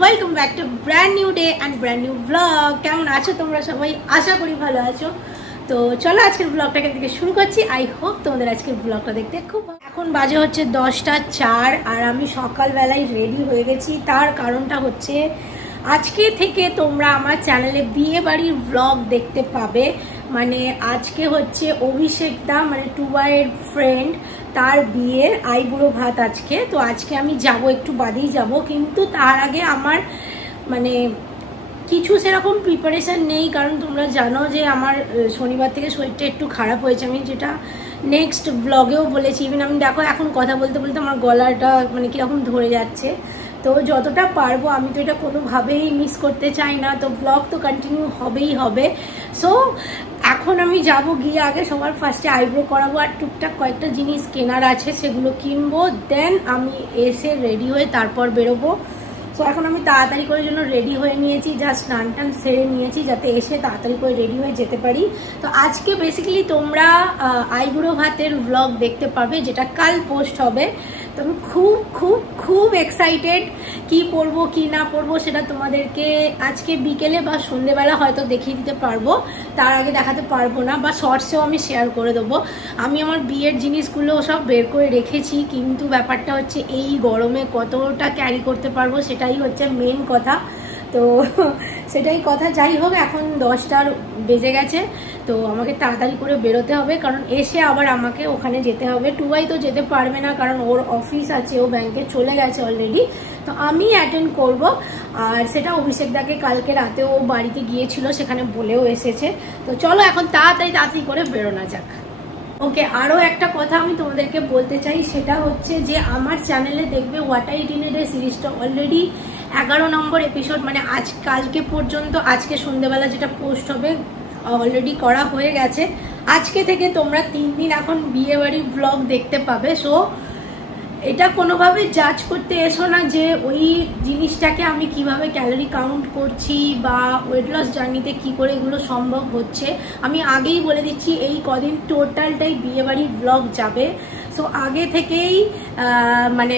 Welcome back to brand new day and brand new blog. কেমন আছো তোমরা সবাই? আশা করি ভালো আছো। তো চলো আজকের ব্লগটাকে থেকে শুরু করছি। আই হোপ তোমাদের আজকের ব্লগটা দেখতে খুব এখন বাজে হচ্ছে 10:04 আর আমি সকালবেলায় রেডি হয়ে গেছি। তার কারণটা হচ্ছে আজকে থেকে তোমরা আমার চ্যানেলে বিয়ে বাড়ির ব্লগ দেখতে পাবে। মানে আজকে হচ্ছে অভিষেক দা মানে টুবাইয়ের ফ্রেন্ড, তার বিয়ের আইবুড়ো ভাত আজকে। তো আজকে আমি যাব, একটু বাদেই যাব, কিন্তু তার আগে আমার মানে কিছু সেরকম প্রিপারেশন নেই, কারণ তোমরা জানো যে আমার শনিবার থেকে শরীরটা একটু খারাপ হয়েছে। আমি যেটা নেক্সট ব্লগেও বলেছি, ইভেন আমি দেখো এখন কথা বলতে বলতে আমার গলাটা মানে কীরকম ধরে যাচ্ছে। তো যতটা পারবো, আমি তো এটা কোনোভাবেই মিস করতে চাই না, তো ব্লগ তো কন্টিনিউ হবেই হবে। সো এখন আমি যাব, গিয়ে আগে সবার ফার্স্টে আইব্রো করাবো আর টুকটাক কয়েকটা জিনিস কেনার আছে সেগুলো কিনবো, দেন আমি এসে রেডি হয়ে তারপর বেরোবো। সো এখন আমি তাড়াতাড়ি করে জন্য রেডি হয়ে নিয়েছি, জাস্ট স্নান টান সেরে নিয়েছি যাতে এসে তাড়াতাড়ি করে রেডি হয়ে যেতে পারি। তো আজকে বেসিক্যালি তোমরা আইবুড়ো ভাতের ব্লগ দেখতে পাবে, যেটা কাল পোস্ট হবে। তো আমি খুব খুব খুব এক্সাইটেড, কি পরবো কি না পরবো সেটা তোমাদেরকে আজকে বিকেলে বা সন্ধ্যেবেলা হয়তো দেখিয়ে দিতে পারবো, তার আগে দেখাতে পারবো না, বা শর্টসেও আমি শেয়ার করে দেবো। আমি আমার বিয়ের জিনিসগুলো সব বের করে রেখেছি, কিন্তু ব্যাপারটা হচ্ছে এই গরমে কতটা ক্যারি করতে পারবো সেটাই হচ্ছে মেন কথা। তো সেটাই কথা। যাই হোক, এখন 10টা বেজে গেছে, তো আমাকে তাড়াতাড়ি করে বেরোতে হবে, কারণ এসে আবার আমাকে ওখানে যেতে হবে। টুবাই তো যেতে পারবে না, কারণ ওর অফিস আছে, ও ব্যাংকে চলে গেছে অলরেডি। তো আমি অ্যাটেন্ড করব, আর সেটা অভিষেক দাকে কালকে রাতে ও বাড়িতে গিয়েছিল, সেখানে বলেও এসেছে। তো চলো এখন তাড়াতাড়ি করে বেরোনো যাক। ওকে, আরও একটা কথা আমি তোমাদেরকে বলতে চাই, সেটা হচ্ছে যে আমার চ্যানেলে দেখবে হোয়াট আই ডিড এ সিরিজটা অলরেডি 11 নম্বর এপিসোড, মানে কালকে পর্যন্ত, আজকে সন্ধ্যেবেলা যেটা পোস্ট হবে অলরেডি করা হয়ে গেছে। আজকে থেকে তোমরা 3 দিন এখন বিয়ে বাড়ির ব্লগ দেখতে পাবে। সো এটা কোনোভাবে জাজ করতে এসো না যে ওই জিনিসটাকে আমি কিভাবে ক্যালোরি কাউন্ট করছি বা ওয়েট লস জার্নিতে কি করে এগুলো সম্ভব হচ্ছে। আমি আগেই বলে দিচ্ছি, এই কদিন টোটালটাই বিয়েবাড়ির ব্লগ যাবে। সো আগে থেকেই মানে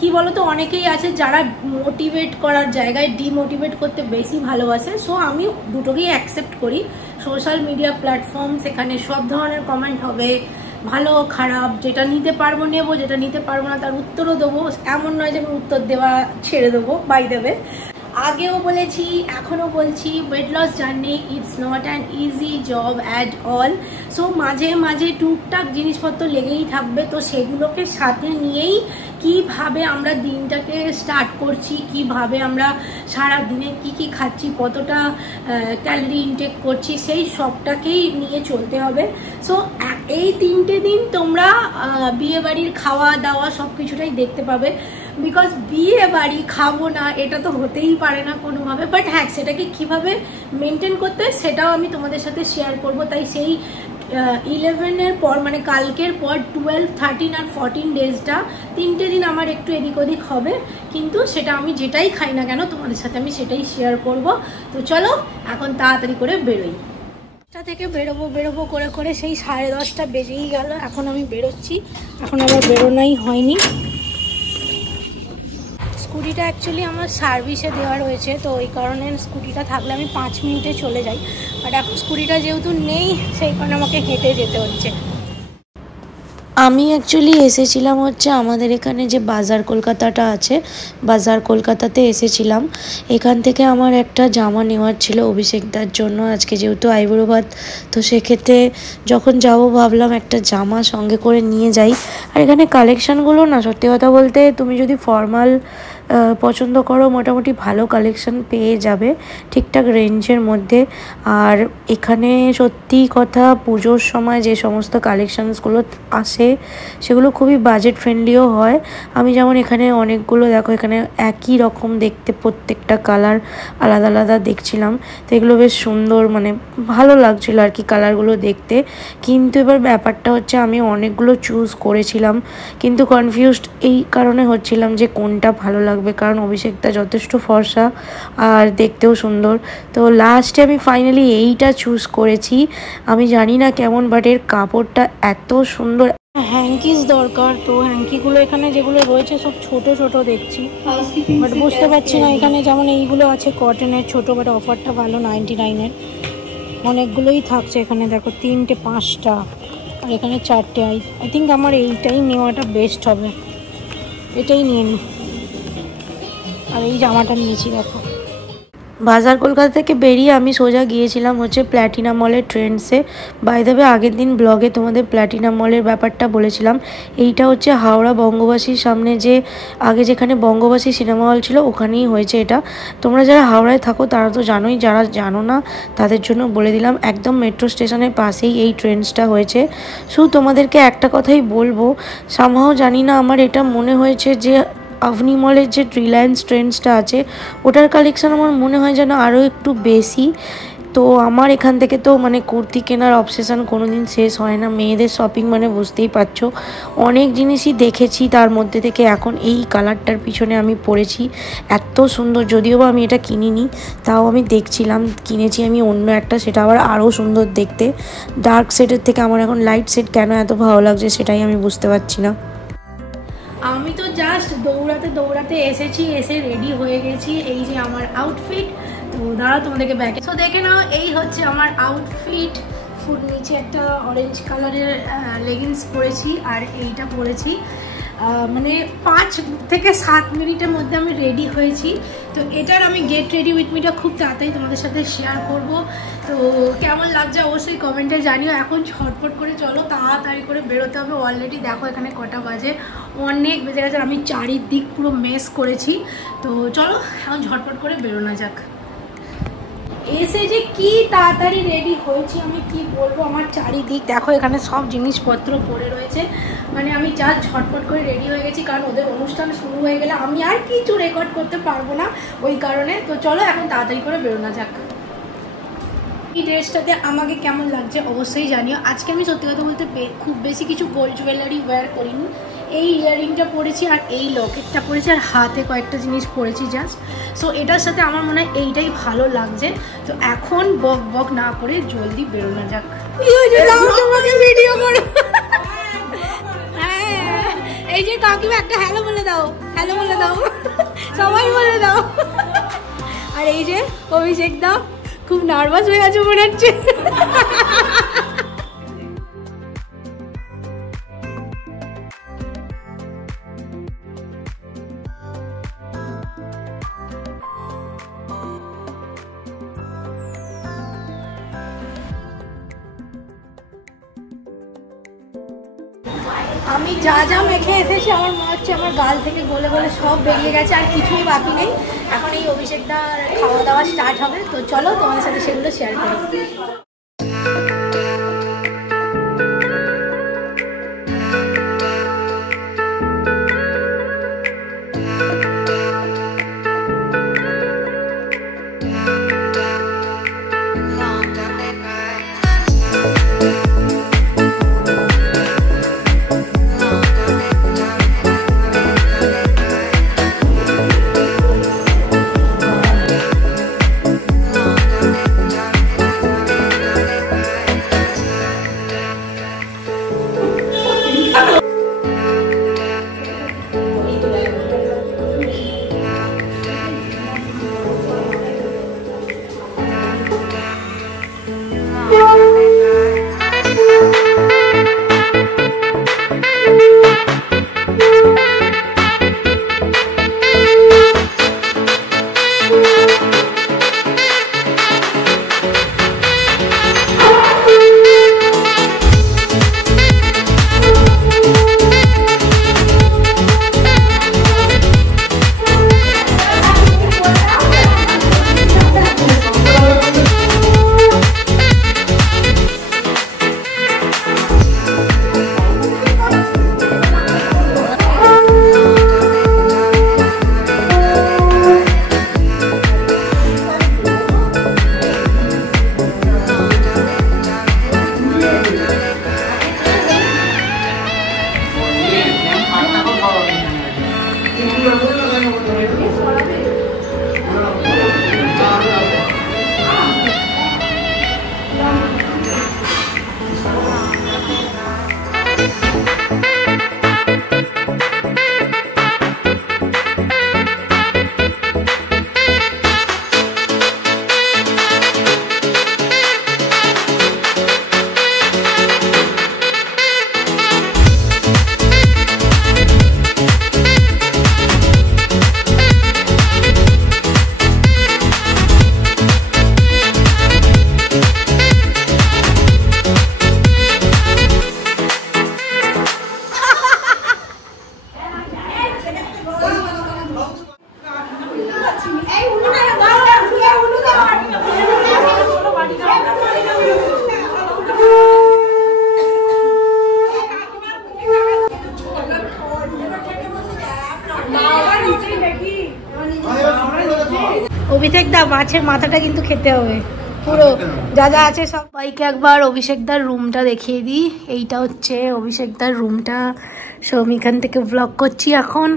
কি বলতো, অনেকেই আছে যারা মোটিভেট করার জায়গায় ডিমোটিভেট করতে বেশি ভালোবাসে। সো আমি দুটোকেই অ্যাকসেপ্ট করি। সোশ্যাল মিডিয়া প্ল্যাটফর্ম, সেখানে সব ধরনের কমেন্ট হবে, ভালো খারাপ, যেটা নিতে পারবো নেবো, যেটা নিতে পারবো না তার উত্তরও দেবো। এমন নয় যে আমি উত্তর দেওয়া ছেড়ে দেবো, বাই দেবে। আগেও বলেছি, এখনও বলছি, weight loss journey it's not an easy job at all. So মাঝে মাঝে টুকটাক জিনিসপত্র লেগেই থাকবে, তো সেগুলোকে সাথে নিয়েই কিভাবে আমরা দিনটাকে স্টার্ট করছি, কিভাবে আমরা সারা দিনে কি খাচ্ছি, কতটা ক্যালোরি ইনটেক করছি, সেই সবটাকেই নিয়ে চলতে হবে। সো এই 3টে দিন তোমরা বিয়ে বাড়ির খাওয়া দাওয়া সব কিছুটাই দেখতে পাবে, বিকজ বিয়ে বাড়ি খাবো না এটা তো হতেই পারে না কোনোভাবে। বাট হ্যাঁ, সেটাকে কিভাবে মেনটেন করতে হয় সেটাও আমি তোমাদের সাথে শেয়ার করব। তাই সেই 11-এর পর, মানে কালকের পর 12, 13 আর 14 ডেজটা 3টে দিন আমার একটু এদিক ওদিক হবে, কিন্তু সেটা আমি যেটাই খাই না কেন তোমাদের সাথে আমি সেটাই শেয়ার করব। তো চলো এখন তাড়াতাড়ি করে বেরোই। থেকে বেরোবো করে সেই 10:30 বেজেই গেল। এখন আমি বেরোচ্ছি, এখন আবার বেরোনোই হয়নি। স্কুটিটা অ্যাকচুয়ালি আমার সার্ভিসে দেওয়া রয়েছে, তো ওই কারণে স্কুটিটা থাকলে আমি 5 মিনিটে চলে যাই। বাট এখন স্কুটিটা যেহেতু নেই, সেই কারণে আমাকে হেঁটে যেতে হচ্ছে। আমি অ্যাকচুয়ালি এসেছিলাম হচ্ছে আমাদের এখানে যে বাজার কলকাতাটা আছে, বাজার কলকাতাতে এসেছিলাম। এখান থেকে আমার একটা জামা নেওয়ার ছিল অভিষেকদার জন্য, আজকে যেহেতু আইবুড়ো ভাত, তো সেক্ষেত্রে যখন যাবো ভাবলাম একটা জামা সঙ্গে করে নিয়ে যাই। আর এখানে কালেকশানগুলো না, সত্যি কথা বলতে তুমি যদি ফর্মাল পছন্দ করো মোটামুটি ভালো কালেকশান পেয়ে যাবে ঠিকঠাক রেঞ্জের মধ্যে। আর এখানে সত্যি কথা, পুজোর সময় যে সমস্ত কালেকশানসগুলো আসে সেগুলো খুবই বাজেট ফ্রেন্ডলিও হয়। আমি যেমন এখানে অনেকগুলো, দেখো এখানে একই রকম দেখতে, প্রত্যেকটা কালার আলাদা আলাদা দেখছিলাম, তো এগুলো বেশ সুন্দর, মানে ভালো লাগছিলো আর কি কালারগুলো দেখতে। কিন্তু এবার ব্যাপারটা হচ্ছে আমি অনেকগুলো চুজ করেছিলাম, কিন্তু কনফিউজড এই কারণে হচ্ছিলাম যে কোনটা ভালো লাগবে, কারণ অভিষেকটা যথেষ্ট ফর্সা আর দেখতেও সুন্দর। তো লাস্টে আমি ফাইনালি এইটা চুজ করেছি। আমি জানি না কেমন, বাট এর কাপড়টা এত সুন্দর। হ্যাঙ্কিস দরকার, তো হ্যাঙ্কিগুলো এখানে যেগুলো রয়েছে সব ছোট ছোট দেখছি, বাট বুঝতে পারছি না এখানে যেমন এইগুলো আছে কটনের ছোট, বাট অফারটা ভালো 99-এর, অনেকগুলোই থাকছে এখানে। দেখো 3টে 5টা আর এখানে 4টে। আই থিঙ্ক আমার এইটাই নেওয়াটা বেস্ট হবে, এটাই নিয়ে নিই। আর এই জামাটা নিয়েছি দেখো। বাজার কলকাতা থেকে বেরিয়ে আমি সোজা গিয়েছিলাম হচ্ছে প্ল্যাটিনাম মলের ট্রেন্ডসে। বাই দ্য ওয়ে আগের দিন ব্লগে তোমাদের প্ল্যাটিনাম মলের ব্যাপারটা বলেছিলাম। এইটা হচ্ছে হাওড়া বঙ্গবাসীর সামনে, যে আগে যেখানে বঙ্গবাসী সিনেমা হল ছিল ওখানেই হয়েছে এটা। তোমরা যারা হাওড়ায় থাকো তারা তো জানোই, যারা জানো না তাদের জন্য বলে দিলাম, একদম মেট্রো স্টেশনের পাশেই এই ট্রেন্ডসটা হয়েছে। শুধু তোমাদেরকে একটা কথাই বলবো, সামহাও জানি না আমার এটা মনে হয়েছে যে আভনি মলের যে রিলায়েন্স ট্রেন্ডসটা আছে ওটার কালেকশান আমার মনে হয় যেন আরও একটু বেশি। তো আমার এখান থেকে তো মানে কুর্তি কেনার অবসেশন কোনো দিন শেষ হয় না। মেয়েদের শপিং মানে বুঝতেই পারছো, অনেক জিনিসই দেখেছি, তার মধ্যে থেকে এখন এই কালারটার পিছনে আমি পড়েছি। এত সুন্দর, যদিও বা আমি এটা কিনিনি, তাও আমি দেখছিলাম, কিনেছি আমি অন্য একটা, সেটা আবার আরও সুন্দর দেখতে। ডার্ক শেডের থেকে আমার এখন লাইট শেড কেন এত ভালো লাগছে সেটাই আমি বুঝতে পারছি না। আমি তো জাস্ট দৌড়াতে দৌড়াতে এসেছি, এসে রেডি হয়ে গেছি। এই যে আমার আউটফিট, তো দাঁড়াও তোমাদেরকে ব্যাকে তো দেখে নাও। এই হচ্ছে আমার আউটফিট। ফুল নিচে একটা অরেঞ্জ কালারের লেগিংস পরেছি আর এইটা পরেছি। মানে 5 থেকে 7 মিনিটের মধ্যে আমি রেডি হয়েছি। তো এটার আমি গেট রেডি উইথ মিটা খুব তাড়াতাড়ি তোমাদের সাথে শেয়ার করব। তো কেমন লাগছে অবশ্যই কমেন্টে জানিও। এখন ঝটপট করে চলো, তাড়াতাড়ি করে বেরোতে হবে। অলরেডি দেখো এখানে কটা বাজে, অনেক বেজে গেছে। আমি চারিদিক পুরো মেস করেছি। তো চলো এখন ঝটপট করে বেরোনো যাক। এসে যে কি তাড়াতাড়ি রেডি হয়েছি আমি কি বলবো। আমার চারিদিক দেখো, এখানে সব জিনিসপত্র পড়ে রয়েছে। মানে আমি জাস্ট ঝটপট করে রেডি হয়ে গেছি, কারণ ওদের অনুষ্ঠান শুরু হয়ে গেলে আমি আর কিছু রেকর্ড করতে পারবো না, ওই কারণে। তো চলো এখন তাড়াতাড়ি করে বেরোনো যাক। এই ড্রেসটাতে আমাকে কেমন লাগছে অবশ্যই জানিও। আজকে আমি সত্যি কথা বলতে খুব বেশি কিছু গোল্ড জুয়েলারি ওয়্যার করিনি। এই ইয়াররিংটা পরেছি আর এই লকেটটা পরেছি আর হাতে কয়েকটা জিনিস পরেছি জাস্ট। সো এটার সাথে আমার মনে হয় এইটাই ভালো লাগছে। তো এখন বক বক না করে জলদি বেরোনো যাক। ভিডিও করো। হ্যাঁ, এই যে কাকিমা একটা হ্যালো বলে দাও, হ্যালো বলে দাও, সবাই বলে দাও। আর এই যে অভিষেক দা খুব নার্ভাস হয়ে আছে মনে হচ্ছে। আমি যা যা মেখে এসেছি আমার মনে হচ্ছে আমার গাল থেকে গলে গলে সব বেরিয়ে গেছে, আর কিছুই বাকি নেই। এখন এই অভিষেকটা খাওয়া দাওয়া স্টার্ট হবে। তো চলো তোমাদের সাথে সেগুলো শেয়ার করি। মাছের মাথাটা কিন্তু খেতে হবে পুরো, যা যা আছে সব। বাইকে একবার অভিষেকদার রুমটা দেখিয়ে দিই। এইটা হচ্ছে অভিষেকদার রুমটা। সো আমি এখান থেকে ব্লগ করছি এখন।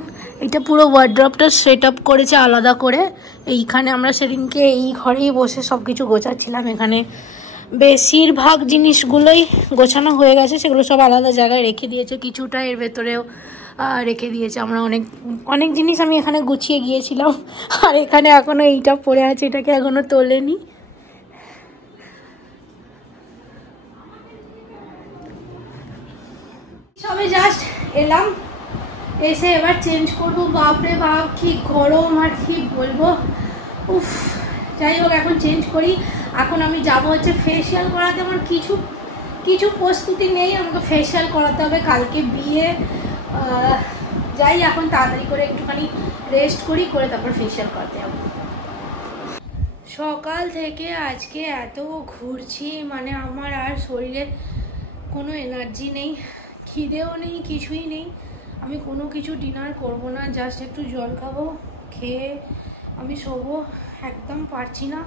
এটা পুরো ওয়ার্ড্রপটা সেট আপ করেছে আলাদা করে। এইখানে আমরা সেদিনকে এই ঘরেই বসে সব কিছু গোছাচ্ছিলাম। এখানে বেশিরভাগ জিনিসগুলোই গোছানো হয়ে গেছে, সেগুলো সব আলাদা জায়গায় রেখে দিয়েছে, কিছুটা এর ভেতরেও রেখে দিয়েছে। আমরা অনেক জিনিস আমি এখানে গুছিয়ে গিয়েছিলাম, আর এখানে এখনো এইটা পড়ে আছে, এটাকে এখনো তোলেনি। সবে জাস্ট এলাম, এসে এবার চেঞ্জ করবো। বাপরে বাপ কি গরম, আর কি বলবো, উফ। যাই হোক এখন চেঞ্জ করি। এখন আমি যাব হচ্ছে ফেসিয়াল করাতে। আমার কিছু প্রস্তুতি নেই, আমাকে ফেসিয়াল করাতে হবে, কালকে বিয়ে। যাই এখন তাড়াতাড়ি করে একটুখানি রেস্ট করে তারপর ফেসিয়াল করাতে যাবো। সকাল থেকে আজকে এত ঘুরছি, মানে আমার আর শরীরে কোনো এনার্জি নেই, খিদেও নেই, কিছুই নেই। আমি কোনো কিছু ডিনার করব না, জাস্ট একটু জল খাবো, খেয়ে আমি শোবো। একদম পারছি না,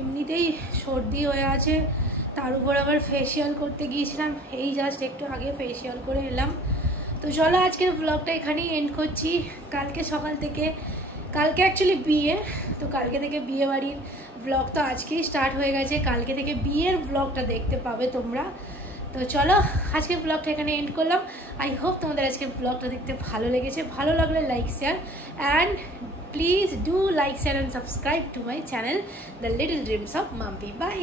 এমনিতেই সর্দি হয়ে আছে, তার উপর আবার ফেসিয়াল করতে গিয়েছিলাম, এই জাস্ট একটু আগে ফেসিয়াল করে এলাম। তো চলো আজকের ব্লগটা এখানেই এন্ড করছি। কালকে সকাল থেকে, কালকে অ্যাকচুয়ালি বিয়ে, তো কালকে থেকে বিয়ে বাড়ির ব্লগ তো আজকেই স্টার্ট হয়ে গেছে, কালকে থেকে বিয়ের ব্লগটা দেখতে পাবে তোমরা। তো চলো আজকের ব্লগটা এখানে এন্ড করলাম। আই হোপ তোমাদের আজকের ব্লগটা দেখতে ভালো লেগেছে। ভালো লাগলে like share and please do like share and subscribe to my channel the little dreams of Mampi. By.